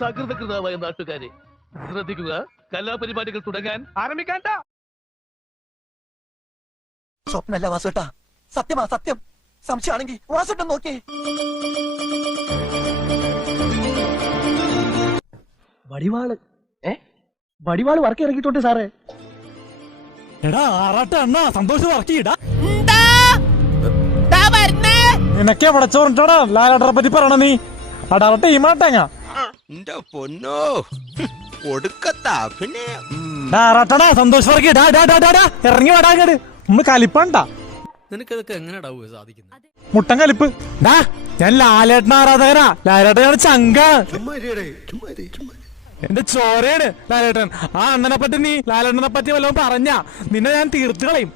സകൃതകൃതമായ നാട്ടുകാരെ ശ്രദ്ധിക്കുക കലാപരിപാടികൾ തുടങ്ങാൻ ആരംഭിക്കാണ്ട സ്വപ്നല്ല വാസുട്ടാ സത്യമാ സത്യം. സംശയമാണെങ്കിൽ വാസുട്ടം നോക്കി വടിവാൾ. ഏ? വടിവാൾ വർക്ക് ഇറക്കിയിട്ടുണ്ട് സാറേ. എടാ ആറാട്ട് അണ്ണാ സന്തോഷം വർക്കിടാ നിനക്കേ പടച്ചോറിട്ടാടാ ലാലാട്ടറെ പറ്റി പറയണ നീ. അടാറ ടീമാട്ടങ്ങ എന്റെ പൊന്നോ. ഒടുക്കത്ത അഭിനയം. ആറാട്ടടാ സന്തോഷം ഇറക്കി ഡാ ഡാ ഡാ ഡാ ഡാ ഇറങ്ങി വടാങ്ങട് നമ്മൾ കലിപ്പണ്ട? നിനക്കതൊക്കെ എങ്ങനെയാ സാധിക്കുന്നത് മുട്ടൻ കലിപ്പ്. ഡാ ഞാൻ ലാലേട്ടൻ ആരാധകരാ ലാലേട്ടനാണ് ചങ്കാണ് എന്റെ ചോരയാണ് ലാലേട്ടൻ. ആ അണ്ണനെ പറ്റി നീ ലാലേട്ടനെ പറ്റി വല്ലതും പറഞ്ഞ നിന്നെ ഞാൻ തീർത്തു കളയും.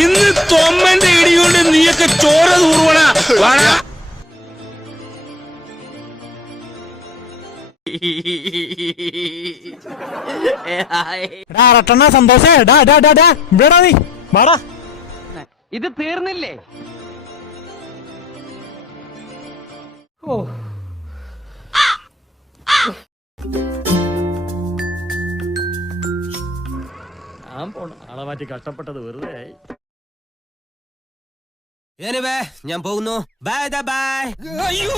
ഇന്ന് തൊമ്മന്റെ ഇടികൊണ്ട് നീയൊക്കെ ചോര തൂറുവണ സന്തോഷേ. ഡാ ഡാ ഡാ ഡാ ഇവിടെടാ നീ. വാടാ. ഇത് തീർന്നില്ലേ? ആളെ മാറ്റി കഷ്ടപ്പെട്ടത് വെറുതെ ആയി. ഞാൻ പോകുന്നു. ബൈ ബൈ അയ്യോ